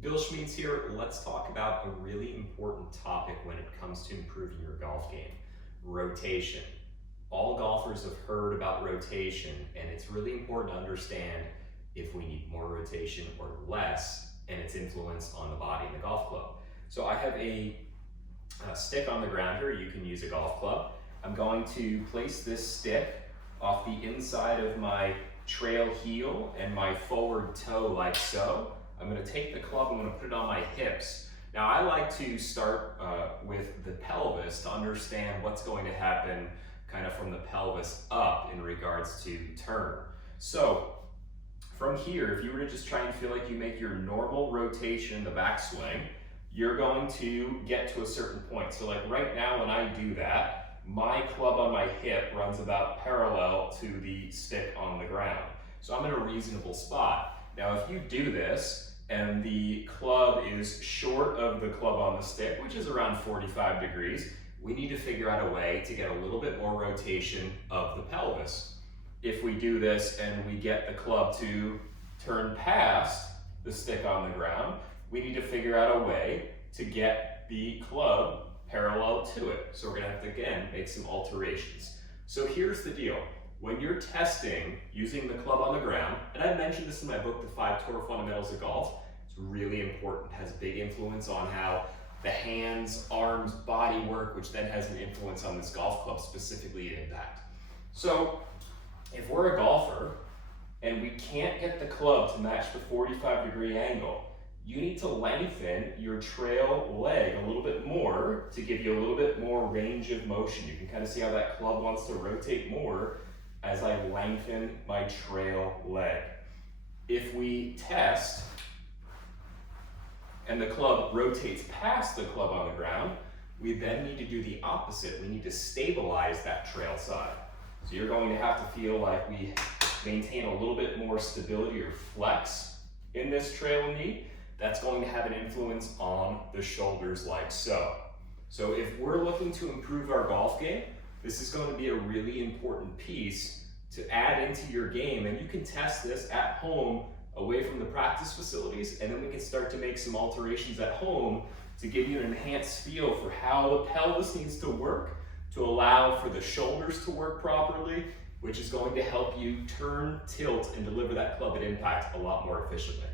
Bill Schmedes here. Let's talk about a really important topic when it comes to improving your golf game, rotation. All golfers have heard about rotation, and it's really important to understand if we need more rotation or less and its influence on the body and the golf club. So I have a stick on the ground here. You can use a golf club. I'm going to place this stick off the inside of my trail heel and my forward toe like so. I'm going to take the club, I'm going to put it on my hips. Now I like to start with the pelvis to understand what's going to happen kind of from the pelvis up in regards to turn. So from here, if you were to just try and feel like you make your normal rotation in the backswing, you're going to get to a certain point. So like right now when I do that, my club on my hip runs about parallel to the stick on the ground. So I'm in a reasonable spot. Now if you do this, and the club is short of the club on the stick, which is around 45 degrees, we need to figure out a way to get a little bit more rotation of the pelvis. If we do this and we get the club to turn past the stick on the ground, we need to figure out a way to get the club parallel to it. So we're gonna have to, again, make some alterations. So here's the deal. When you're testing using the club on the ground, and I mentioned this in my book, The 5 Total Fundamentals of Golf, it's really important, it has a big influence on how the hands, arms, body work, which then has an influence on this golf club, specifically in impact. So if we're a golfer and we can't get the club to match the 45-degree angle, you need to lengthen your trail leg a little bit more to give you a little bit more range of motion. You can kind of see how that club wants to rotate more as I lengthen my trail leg. If we test and the club rotates past the club on the ground, we then need to do the opposite. We need to stabilize that trail side. So you're going to have to feel like we maintain a little bit more stability or flex in this trail knee. That's going to have an influence on the shoulders like so. So if we're looking to improve our golf game, this is going to be a really important piece to add into your game, and you can test this at home away from the practice facilities, and then we can start to make some alterations at home to give you an enhanced feel for how the pelvis needs to work to allow for the shoulders to work properly, which is going to help you turn, tilt, and deliver that club at impact a lot more efficiently.